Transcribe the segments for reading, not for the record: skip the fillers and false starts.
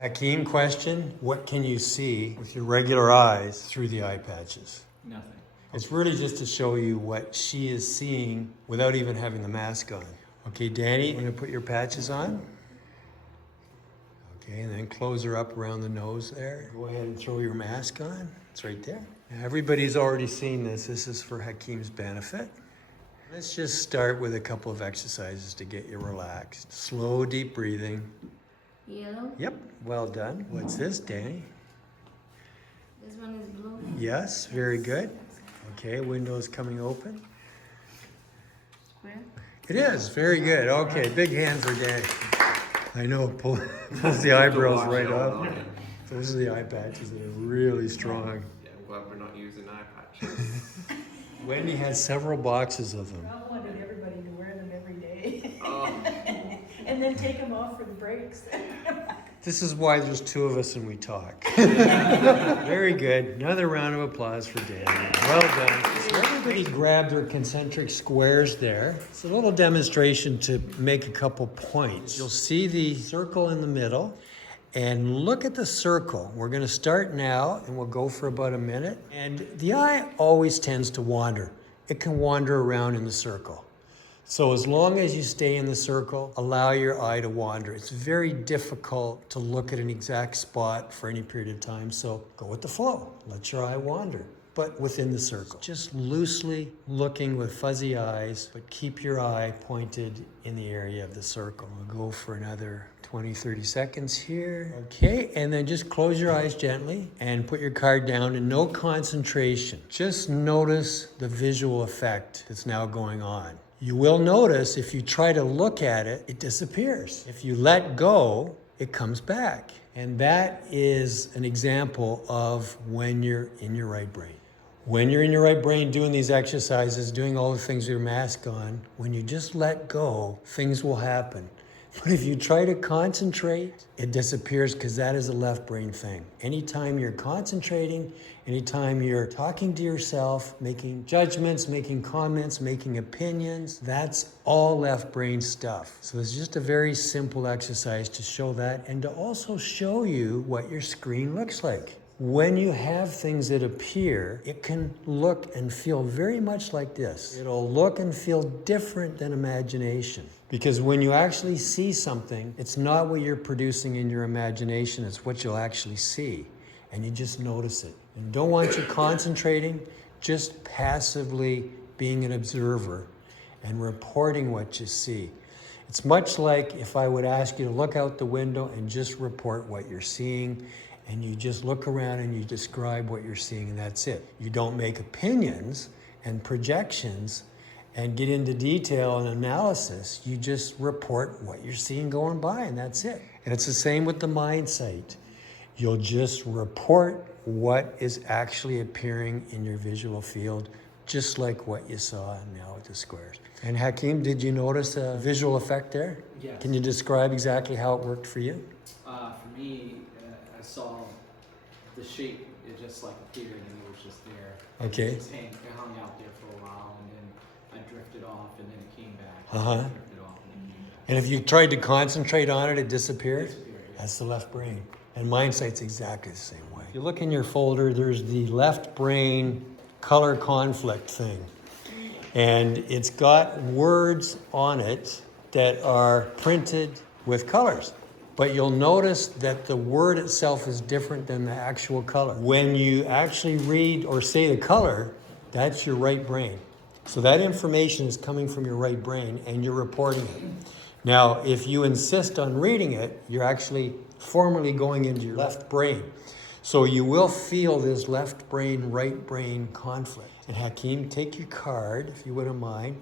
Hakeem, question, what can you see with your regular eyes through the eye patches? Nothing. It's really just to show you what she is seeing without even having the mask on. Okay, Danny, I'm gonna put your patches on. Okay, and then close her up around the nose there. Go ahead and throw your mask on. It's right there. Now, everybody's already seen this. This is for Hakeem's benefit. Let's just start with a couple of exercises to get you relaxed. Slow, deep breathing. Yellow. Yep, well done. What's this, Danny? This one is blue. Yes, very good. Okay, windows coming open. Square. It is, very good. Okay, big hand for Danny. I know, pulls the eyebrows right up. Those are the eye patches that are really strong. Yeah, I'm glad we're not using eye patches. Wendy has several boxes of them. I wanted everybody to wear them every day. Oh. And then take them off for the breaks. This is why there's two of us and we talk. Very good. Another round of applause for Danny. Well done. So everybody grabbed their concentric squares there. It's a little demonstration to make a couple points. You'll see the circle in the middle and look at the circle. We're going to start now and we'll go for about a minute. And the eye always tends to wander. It can wander around in the circle. So as long as you stay in the circle, allow your eye to wander. It's very difficult to look at an exact spot for any period of time, so go with the flow. Let your eye wander, but within the circle. Just loosely looking with fuzzy eyes, but keep your eye pointed in the area of the circle. We'll go for another 20, 30 seconds here. Okay, and then just close your eyes gently and put your card down and no concentration. Just notice the visual effect that's now going on. You will notice if you try to look at it, it disappears. If you let go, it comes back. And that is an example of when you're in your right brain. When you're in your right brain doing these exercises, doing all the things with your mask on, when you just let go, things will happen. But if you try to concentrate, it disappears because that is a left brain thing. Anytime you're concentrating, anytime you're talking to yourself, making judgments, making comments, making opinions, that's all left brain stuff. So it's just a very simple exercise to show that and to also show you what your screen looks like. When you have things that appear, it can look and feel very much like this. It'll look and feel different than imagination. Because when you actually see something, it's not what you're producing in your imagination, it's what you'll actually see. And you just notice it. And don't want you concentrating, just passively being an observer and reporting what you see. It's much like if I would ask you to look out the window and just report what you're seeing, and you just look around and you describe what you're seeing, and that's it. You don't make opinions and projections and get into detail and analysis. You just report what you're seeing going by, and that's it. And it's the same with the mind sight. You'll just report what is actually appearing in your visual field, just like what you saw now with the squares. And Hakeem, did you notice a visual effect there? Yes. Can you describe exactly how it worked for you? For me, I saw the shape. It just like appeared and it was just there. Okay. It just it hung out there for a while, and then I drifted off, and then it came back. Uh-huh. Drifted off, and then it came back. And if you tried to concentrate on it, it disappeared? Disappeared, yeah. That's the left brain. And mind sight's exactly the same way. If you look in your folder, there's the left brain color conflict thing. And it's got words on it that are printed with colors. But you'll notice that the word itself is different than the actual color. When you actually read or say the color, that's your right brain. So that information is coming from your right brain and you're reporting it. Now, if you insist on reading it, you're actually formally going into your left brain. So you will feel this left brain, right brain conflict. And Hakeem, take your card, if you wouldn't mind,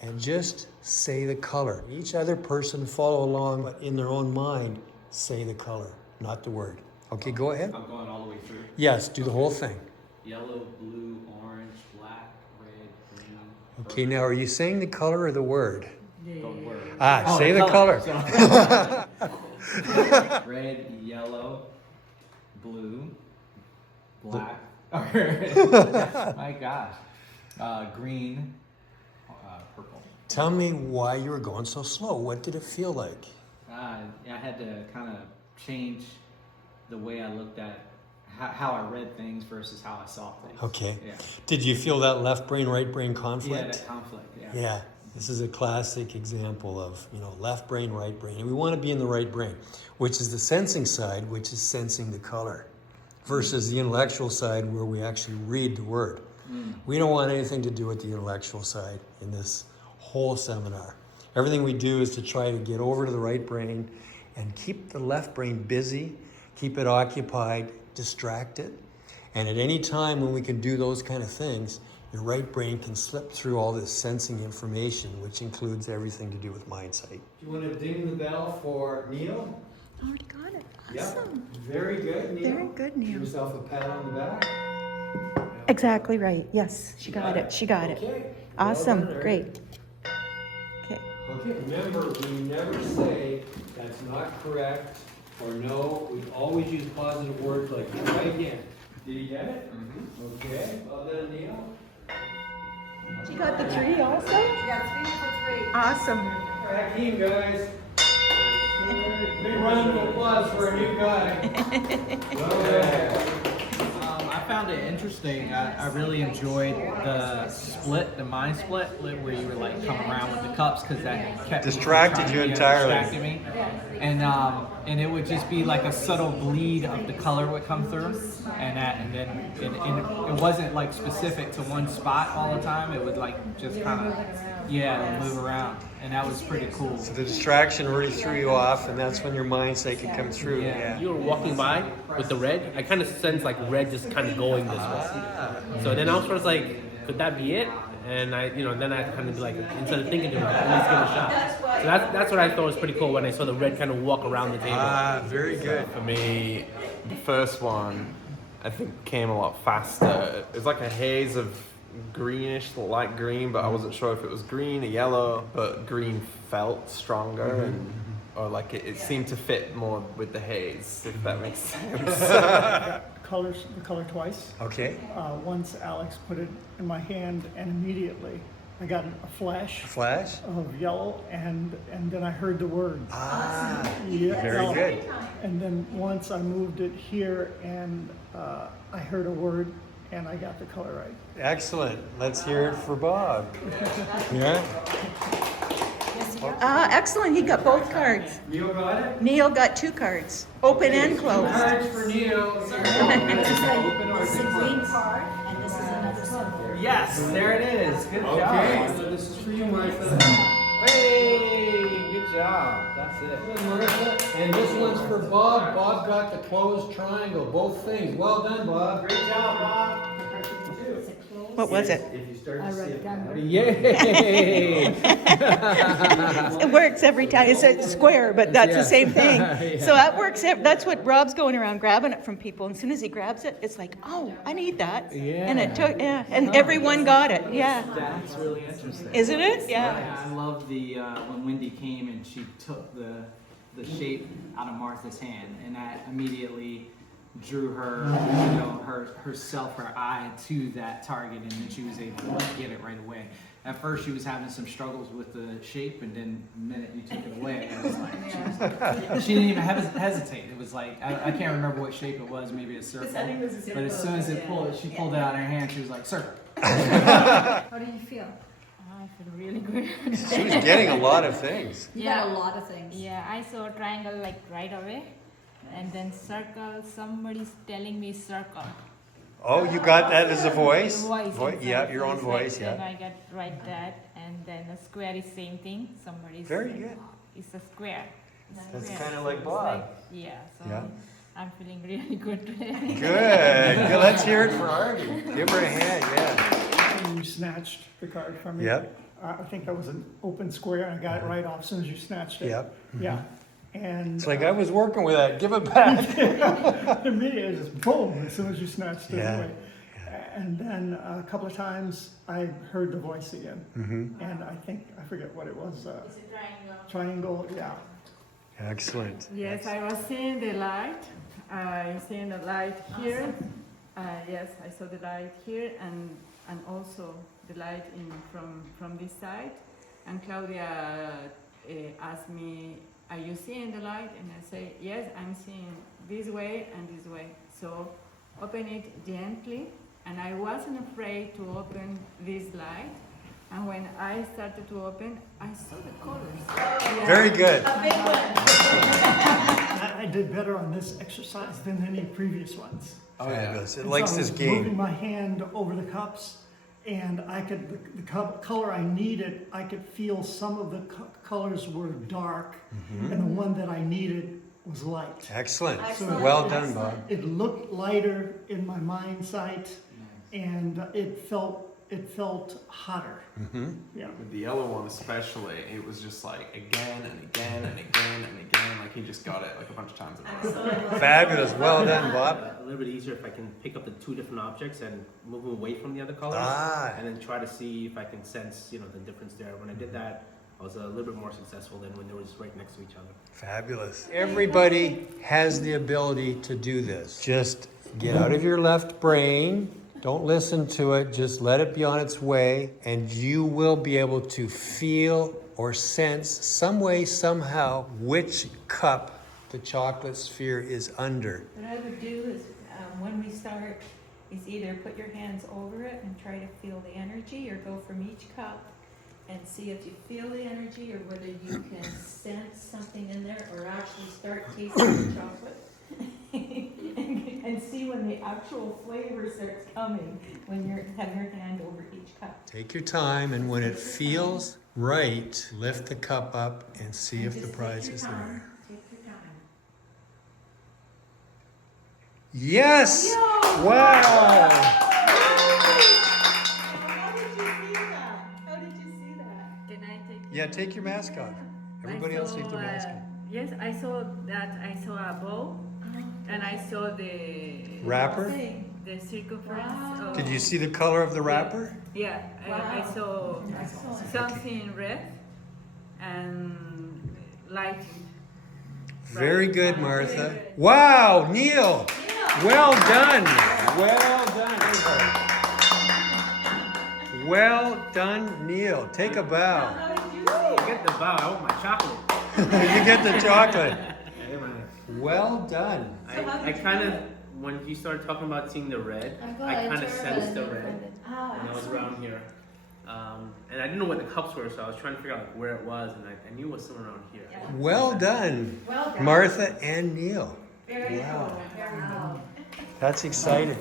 and just say the color. Each other person follow along, but in their own mind, say the color, not the word. Okay, go ahead. I'm going all the way through. Yes, do the whole thing. Yellow, blue, orange, black, red, green. Okay, now are you saying the color or the word? The word. Say the color. Red, yellow, blue, black. My gosh. Green, purple. Tell me why you were going so slow. What did it feel like? I had to kind of change the way I looked at how I read things versus how I saw things. Okay. Yeah. Did you feel that left brain, right brain Yeah, conflict? that conflict. Yeah. Yeah, this is a classic example of, left brain, right brain. And we want to be in the right brain, which is the sensing side, which is sensing the color, versus the intellectual side where we actually read the word. We don't want anything to do with the intellectual side in this whole seminar. Everything we do is to try to get over to the right brain and keep the left brain busy, keep it occupied, distracted. And at any time when we can do those kind of things, your right brain can slip through all this sensing information, which includes everything to do with mind sight. Do you want to ding the bell for Neil? Already got it. Yep. Awesome. Very good, Neil. Very good, Give Neil. yourself a pat on the back. Exactly right. Yes, she got it. She got it. Okay. Awesome. Well done, Eric. Great. Okay. Okay, remember, we never say that's not correct or no. We always use positive words like try again. Did you get it? Okay, well done, Neil. She got the tree also? Yeah, 3 for 3. Awesome. Back in, guys. Big round of applause for our new guy. Well done. I found it interesting. I really enjoyed the mind split, where you were like coming around with the cups because that kept Distracted you entirely. Distracted me, and it would just be like a subtle bleed of the color would come through, and then it wasn't like specific to one spot all the time. It would like just kind of move around, and that was pretty cool. So the distraction really threw you off, and that's when your mindset could come through. Yeah. You were walking by with the red. I kind of sensed like red just kind of going this way. So then I was sort of like, could that be it? And then I kind of be like, instead of thinking to myself, at least give it a shot. So that's what I thought was pretty cool when I saw the red kind of walk around the table. Ah, very good. For me, the first one, I think came a lot faster. It was like a haze of greenish, light green, but I wasn't sure if it was green or yellow, but green felt stronger or like it seemed to fit more with the haze, if that makes sense. The color twice. Okay. Once Alex put it in my hand, and immediately I got a flash Flash? of yellow, and then I heard the word. Ah, Yeah, very yellow. good. And then once I moved it here, and I heard a word, and I got the color right. Excellent. Let's hear it for Bob. Yeah? Excellent. He got both cards. Neil got it? Neil got 2 cards, open and closed. Cards for Neil. This is a green card, and this is another silver. Yes, there it is. Good Okay, job. so this is for you, Martha. Hey, good job. That's it. Good, Martha. And this one's for Bob. Bob got the closed triangle, both things. Well done, Bob. Great job, Bob. It's a close. What was it? If you start I to see wrote it. down. Yay! It works every time. It's a square, but that's the same thing. So that works. That's what Rob's going around grabbing it from people. And as soon as he grabs it, it's like, oh, I need that. And it took, and everyone got it. Yeah. That's really interesting. Isn't it? Yeah. I love the when Wendy came and she took the shape out of Martha's hand, and that immediately drew her, herself, her eye to that target, and then she was able to get it right away. At first, she was having some struggles with the shape, and then the minute you took it away, it was like she didn't even hesitate. It was like I can't remember what shape it was, maybe a circle. I think it was a But as circle, soon as yeah. she pulled it out of her hand, she was like, circle. How do you feel? I feel really good. She was getting a lot of things. You Yeah. got a lot of things. Yeah, I saw a triangle like right away, and then circle. Somebody's telling me circle. Oh, you got that as a voice? Voice. Yeah, your own It's voice, Then yeah. I got right that, and then a square is same thing. Somebody's Very saying, good. It's a square. That's Square. kind of like It's Bob. yeah. So Yeah. I'm feeling really good today. Good. Let's hear it for Harvey. Give her a hand, yeah. And you snatched the card from me. Yep, I think that was an open square, and I got it right off as soon as you snatched it. yep. Yeah. And It's like I was working with that. Give it back. immediately, just boom, as soon as you snatched it Yeah. away. And then a couple of times, I heard the voice again. And I forget what it was, It's a triangle. triangle, yeah. Excellent. Yes, I was seeing the light. I seen the light here. Yes, I saw the light here, and also the light from this side. And Claudia asked me, "Are you seeing the light?" And I say, "Yes, I'm seeing this way and this way. So open it gently, and I wasn't afraid to open this light. And when I started to open, I saw the colors. Very good. I did better on this exercise than any previous ones. Fabulous. It And likes so I this was moving game. my hand over the cups, and I could, the color I needed, I could feel some of the colors were dark, and the one that I needed was light. Excellent. Excellent. Well done, Bob. It looked lighter in my mind sight, and it felt hotter. Yeah. With the yellow one especially, it was just like again and again and again and again, like he just got it like a bunch of times. Fabulous. Well done, Bob. A little bit easier if I can pick up the two different objects and move them away from the other colors, and then try to see if I can sense, you know, the difference there. When I did that, I was a little bit more successful than when they were just right next to each other. Fabulous. Everybody has the ability to do this. Just get out of your left brain. Don't listen to it. Just let it be on its way, and you will be able to feel or sense some way, somehow, which cup the chocolate sphere is under. What I would do is, when we start, is either put your hands over it and try to feel the energy, or go from each cup and see if you feel the energy, or whether you can sense something in there, or actually start tasting the chocolate. And see when the actual flavor starts coming when you have your hand over each cup. Take your time, and when it feels right, lift the cup up and see if the prize is there. Take your time. Yes! Wow! How did you see that? How did you see that? Can I take? Yeah, take your mask off. Everybody else take their mask off. Yes, I saw that. I saw a bow, and I saw the Wrapper? the circumference. Of, Did you see the color of the wrapper? Yeah, I saw something red and light. Very good, Martha. Wow, Neil! Well done! Well done. Well done, Neil. Take a bow. I get the bow. I want my chocolate. You get the chocolate. Hey, man. Well done. I kind of, when you started talking about seeing the red, I kind of sensed the red, and I was around here. And I didn't know what the cups were, so I was trying to figure out like where it was, and I knew it was somewhere around here. Well done, Well done. Martha and Neil. Very Wow. cool. Very cool. That's exciting.